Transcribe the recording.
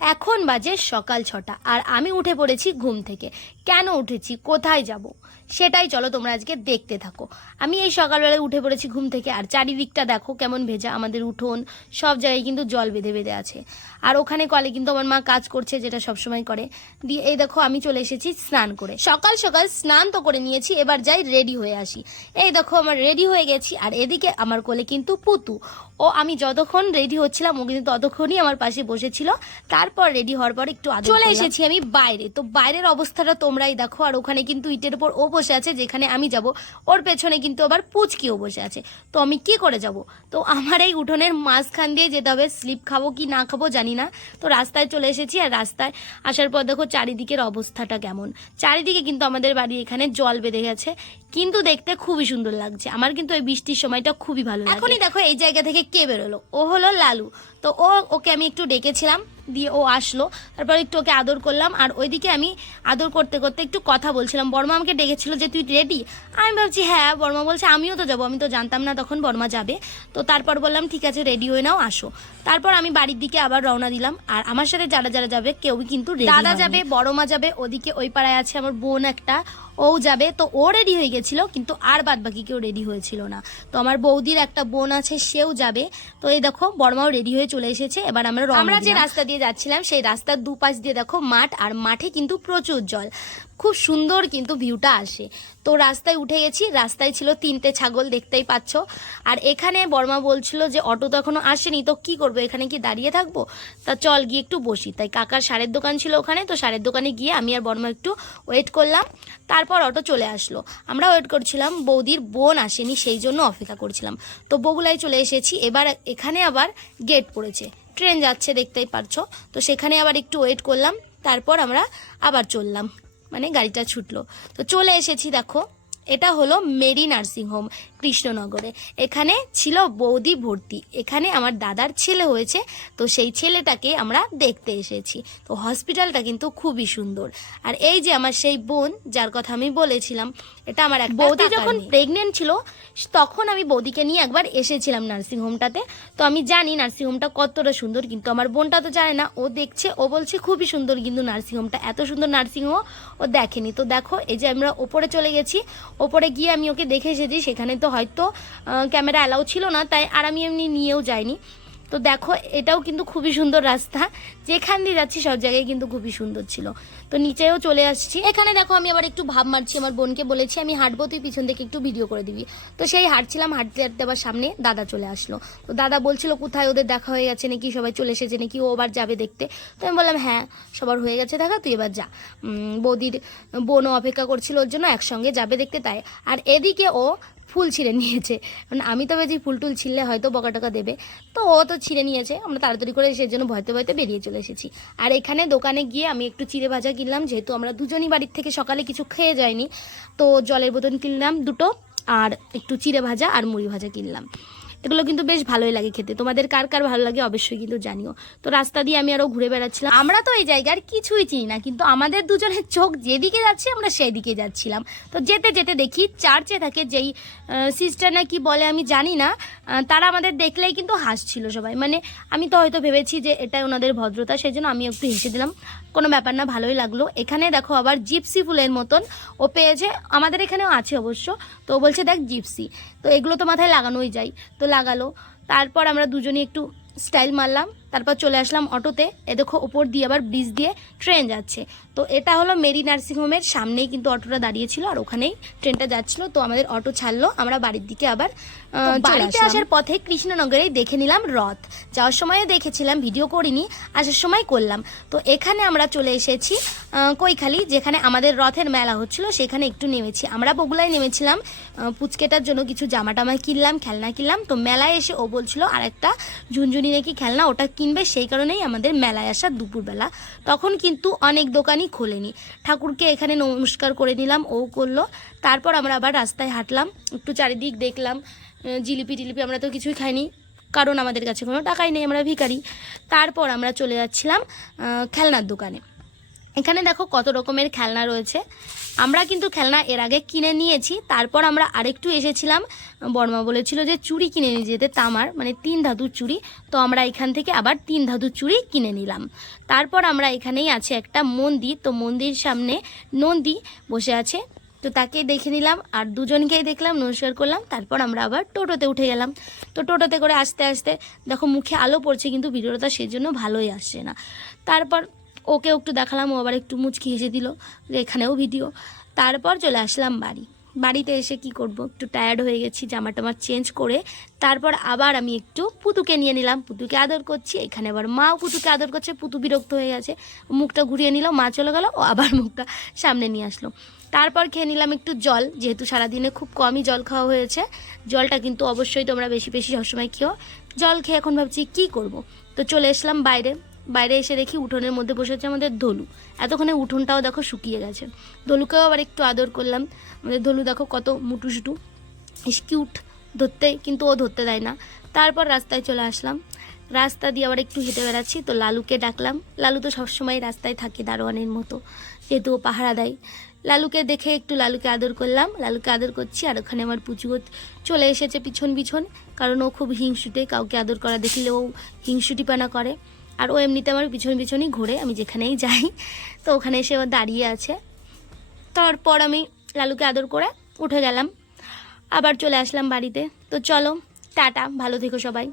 এখন বাজে সকাল ছটা আর আমি উঠে পড়েছি ঘুম থেকে। কেন উঠেছি? কোথায় যাব? সেটাই চলো তোমরা আজকে দেখতে থাকো। আমি এই সকালবেলায় উঠে পড়েছি ঘুম থেকে আর চারিদিকটা দেখো কেমন ভেজা আমাদের উঠোন সব জায়গায় কিন্তু জল বেঁধে বেঁধে আছে। আর ওখানে কলে কিন্তু আমার মা কাজ করছে যেটা সবসময় করে। দিয়ে এই দেখো আমি চলে এসেছি স্নান করে। সকাল সকাল স্নান তো করে নিয়েছি এবার যাই রেডি হয়ে আসি। এই দেখো আমার রেডি হয়ে গেছি আর এদিকে আমার কোলে কিন্তু পুতু। ও আমি যতক্ষণ রেডি হচ্ছিলাম ও কিন্তু ততক্ষণই আমার পাশে বসেছিল। তারপর রেডি হওয়ার পর একটু চলে এসেছি আমি বাইরে। তো বাইরের অবস্থাটা তোমরাই দেখো আর ওখানে কিন্তু ইটের উপর ও বসে আছে যেখানে আমি যাব ওর পেছনে কিন্তু আবার পুচকিও বসে আছে। তো আমি কি করে যাব? তো আমার এই উঠোনের মাঝখান দিয়ে যেতে হবে স্লিপ খাব কি না খাব জানি না। তো রাস্তায় চলে এসেছি আর রাস্তায় আসার পর দেখো চারিদিকের অবস্থাটা কেমন। চারিদিকে কিন্তু আমাদের বাড়ি এখানে জল বেঁধে গেছে কিন্তু দেখতে খুবই সুন্দর লাগছে। আমার কিন্তু ওই বৃষ্টির সময়টা খুবই ভালো লাগে। এখনই দেখো এই জায়গা থেকে কে বেরোলো? ও হলো লালু। তো ও ওকে আমি একটু ডেকেছিলাম দিয়ে ও আসলো। তারপর একটু ওকে আদর করলাম আর ওইদিকে আমি আদর করতে করতে একটু কথা বলছিলাম। বর্মা আমাকে ডেকেছিল যে তুই রেডি আমি ভাবছি হ্যাঁ বর্মা বলছে আমিও তো যাব আমি তো জানতাম না তখন বর্মা যাবে। তো তারপর বললাম ঠিক আছে রেডি হয়ে নাও আসো। তারপর আমি বাড়ির দিকে আবার রওনা দিলাম আর আমার সাথে যারা যারা যাবে কেউই কিন্তু দাদা যাবে বড়মা যাবে ওদিকে ওই পাড়ায় আছে আমার বোন একটা ও যাবে তো ও রেডি হয়ে গেছিল কিন্তু আর বাদ বাকি কেউ রেডি হয়েছিল না। তো আমার বৌদির একটা বোন আছে সেও যাবে। তো এই দেখো বর্মাও রেডি হয়ে চলে এসেছে এবার আমরা আমরা যে রাস্তা দিয়ে যাচ্ছিলাম সেই রাস্তার দুপাশ দিয়ে দেখো মাঠ আর মাঠে কিন্তু প্রচুর জল। খুব সুন্দর কিন্তু ভিউটা আসে। তো রাস্তায় উঠে গেছি, রাস্তায় ছিল তিনটে ছাগল দেখতেই পাচ্ছ। আর এখানে বর্মা বলছিল যে, অটো তো এখনও আসেনি, তো কি করব, এখানে কি দাঁড়িয়ে থাকব? তা চল গিয়ে একটু বসি। তাই কাকার সারের দোকান ছিল ওখানে, তো সারের দোকানে গিয়ে আমি আর বর্মা একটু ওয়েট করলাম। তারপর অটো চলে আসলো। আমরা ওয়েট করছিলাম, বৌদির বোন আসেনি, সেই জন্য অপেক্ষা করছিলাম। তো বগুলাই চলে এসেছি, এবার এখানে আবার গেট পড়েছে। ট্রেন যাচ্ছে দেখতেই পারছ তো সেখানে আবার একটু ওয়েট করলাম, তারপর আমরা আবার চললাম। মানে গাড়িটা ছুটলো। তো চলে এসেছি দেখো। এটা হলো মেরি নার্সিং হোম কৃষ্ণনগরে। এখানে ছিল বৌদি ভর্তি। এখানে আমার দাদার ছেলে হয়েছে তো সেই ছেলেটাকে আমরা দেখতে এসেছি। তো হসপিটালটা কিন্তু খুবই সুন্দর। আর এই যে আমার সেই বোন যার কথা আমি বলেছিলাম এটা আমার এক বৌদি যখন প্রেগনেন্ট ছিল তখন আমি বৌদিকে নিয়ে একবার এসেছিলাম নার্সিং হোমটাতে তো আমি জানি নার্সিং হোমটা কতটা সুন্দর কিন্তু আমার বোনটা তো জানে না। ও দেখছে ও বলছে খুবই সুন্দর কিন্তু নার্সিং হোমটা এত সুন্দর নার্সিং হোম ও দেখেনি। তো দেখো এই যে আমরা ওপরে চলে গেছি। ওপরে গিয়ে আমি ওকে দেখে এসেছি, সেখানে তো হয়তো ক্যামেরা অ্যালাউ ছিল না, তাই আর আমি এমনি নিয়েও যাইনি। তো দেখো, এটাও কিন্তু খুবই সুন্দর রাস্তা। যেখান দিয়ে যাচ্ছি, সব জায়গায় কিন্তু খুবই সুন্দর ছিল। তো নিচেও চলে আসছি। এখানে দেখো, আমি আবার একটু ভাব মারছি, আমার বোনকে বলেছি, আমি হাঁটবো, তুই পিছন থেকে একটু ভিডিও করে দিবি। তো সেই হাঁটছিলাম, হাঁটতে হাঁটতে আবার সামনে দাদা চলে আসলো। তো দাদা বলছিল, কোথায় ওদের দেখা হয়ে গেছে নাকি? সবাই চলে এসেছে নাকি? ও আবার যাবে দেখতে। তো আমি বললাম হ্যাঁ সবার হয়ে গেছে, দেখা, তুই এবার যা। বৌদির বোনও অপেক্ষা করছিল ওর জন্য, একসঙ্গে যাবে দেখতে তাই। আর এদিকে ও ফুল ছিঁড়ে নিয়েছে। মানে আমি তো ভেবেছি ফুল টুল ছিঁড়লে হয়তো বকা টকা দেবে। তো ও তো ছিঁড়ে নিয়েছে, আমরা তাড়াতাড়ি করে সেই জন্য ভয়তে ভয়তে বেরিয়ে চলে এসেছি। আর এখানে দোকানে গিয়ে আমি একটু চিড়ে ভাজা কিনলাম, যেহেতু আমরা দুজনই বাড়ির থেকে সকালে কিছু খেয়ে যায়নি তো জলের বোতল কিনলাম দুটো, আর একটু চিড়ে ভাজা আর মুড়ি ভাজা কিনলাম। এগুলো কিন্তু বেশ ভালোই লাগে খেতে। তোমাদের কার কার ভালো লাগে অবশ্যই কিন্তু জানিও। তো রাস্তা দিয়ে আমি আরও ঘুরে বেড়াচ্ছিলাম। আমরা তো এই জায়গার কিছুই চিনি না, কিন্তু আমাদের দুজনের চোখ যেদিকে যাচ্ছে আমরা সেই দিকে যাচ্ছিলাম। তো যেতে যেতে দেখি চার্চে থাকে যেই সিস্টার না কি বলে আমি জানি না তারা আমাদের দেখলেই কিন্তু হাসছিল সবাই। মানে আমি তো হয়তো ভেবেছি যে এটাই ওনাদের ভদ্রতা সেই জন্য আমি একটু হেসে দিলাম। কোনো ব্যাপার না, ভালোই লাগল। এখানে দেখো আবার জিপসি ফুলের মতন ও পেয়েছে। আমাদের এখানেও আছে অবশ্য। তো বলছে, দেখ জিপসি। তো এগুলো তো মাথায় লাগানোই যায়। তো লাগালো। তারপর আমরা দুজনে একটু স্টাইল মারলাম। তারপর চলে আসলাম অটোতে। এ দেখো ওপর দিয়ে আবার ব্রিজ দিয়ে ট্রেন যাচ্ছে। তো এটা হলো মেরি নার্সিং হোমের সামনেই কিন্তু অটোটা দাঁড়িয়েছিল আর ওখানেই ট্রেনটা যাচ্ছিল। তো আমাদের অটো ছাড়লো আমরা বাড়ির দিকে আবার বাড়িতে আসার পথে কৃষ্ণনগরেই দেখে নিলাম রথ। যাওয়ার সময়ও দেখেছিলাম ভিডিও করিনি আসার সময় করলাম। তো এখানে আমরা চলে এসেছি কৈখালি যেখানে আমাদের রথের মেলা হচ্ছিল সেখানে একটু নেমেছি। আমরা বগুলায় নেমেছিলাম পুচকেটার জন্য কিছু জামা টামা কিনলাম খেলনা কিনলাম। তো মেলায় এসে ও বলছিল আর একটা ঝুনঝুনি নাকি খেলনা ওটা কিনবে, সেই কারণেই আমাদের মেলায় আসা দুপুরবেলা। তখন কিন্তু অনেক দোকানই খোলেনি। ঠাকুরকে এখানে নমস্কার করে নিলাম, ও করল। তারপর আমরা আবার রাস্তায় হাঁটলাম, একটু চারিদিক দেখলাম। জিলিপি টিলিপি আমরা তো কিছুই খাইনি, কারণ আমাদের কাছে কোনো টাকাই নেই, আমরা ভিকারি তারপর আমরা চলে যাচ্ছিলাম খেলনার দোকানে। এখানে দেখো কত রকমের খেলনা রয়েছে। আমরা কিন্তু খেলনা এর আগে কিনে নিয়েছি, তারপর আমরা আরেকটু এসেছিলাম। বর্মা বলেছিল যে চুড়ি কিনে নিয়ে যেতে, তামার মানে তিন ধাতুর চুড়ি। তো আমরা এখান থেকে আবার তিন ধাতুর চুড়ি কিনে নিলাম। তারপর আমরা এখানেই আছে একটা মন্দির, তো মন্দির সামনে নন্দী বসে আছে। তো তাকে দেখে নিলাম, আর দুজনকেই দেখলাম, নমস্কার করলাম, তারপর আমরা আবার টোটোতে উঠে গেলাম। তো টোটোতে করে আস্তে আস্তে দেখো মুখে আলো পড়ছে, কিন্তু ভিডিওটা সেজন্য ভালোই আসছে না। তারপর ওকে একটু দেখালাম, ও আবার একটু মুচকি হেসে দিল, এখানেও ভিডিও তারপর চলে আসলাম বাড়ি। বাড়িতে এসে কি করব? একটু টায়ার্ড হয়ে গেছি, জামা টামা চেঞ্জ করে, তারপর আবার আমি একটু পুতুকে নিয়ে নিলাম। পুতুকে আদর করছি, এখানে আবার মাও পুতুকে আদর করছে, পুতু বিরক্ত হয়ে গেছে। মুখটা ঘুরিয়ে নিল, মা চলে গেল, ও আবার মুখটা সামনে নিয়ে আসলো। তারপর খেয়ে নিলাম একটু জল, যেহেতু সারাদিনে খুব কমই জল খাওয়া হয়েছে, জলটা কিন্তু অবশ্যই তোমরা বেশি বেশি সবসময় খেও। জল খেয়ে এখন ভাবছি কি করব? তো চলে এসলাম বাইরে। বাইরে এসে দেখি উঠোনের মধ্যে বসে আছে আমাদের ধলু এতক্ষণে উঠোনটাও দেখো শুকিয়ে গেছে। ধলুকেও আবার একটু আদর করলাম। আমাদের ধলু দেখো কত মুটুসুটু। কিউট ধরতে, কিন্তু ও ধরতে দেয় না। তারপর রাস্তায় চলে আসলাম। রাস্তা দিয়ে আবার একটু হেঁটে বেড়াচ্ছি, তো লালুকে ডাকলাম। লালু তো সবসময় রাস্তায় থাকে দারোয়ানের মতো, যেহেতু ও পাহারা দেয়। লালুকে দেখে একটু লালুকে আদর করলাম। লালুকে আদর করছি, আর ওখানে আমার পুচুও চলে এসেছে পিছন পিছন, কারণ ও খুব হিংসুটে। কাউকে আদর করা দেখলে ও হিংসুটিপানা করে। আর ও এমনিতে আমার পিছন পিছনই ঘুরে, আমি যেখানেই যাই, তো ওখানে এসে ও দাঁড়িয়ে আছে। তারপর আমি লালুকে আদর করে উঠে গেলাম। আবার চলে আসলাম বাড়িতে। তো চলো, টাটা, ভালো থেকো সবাই।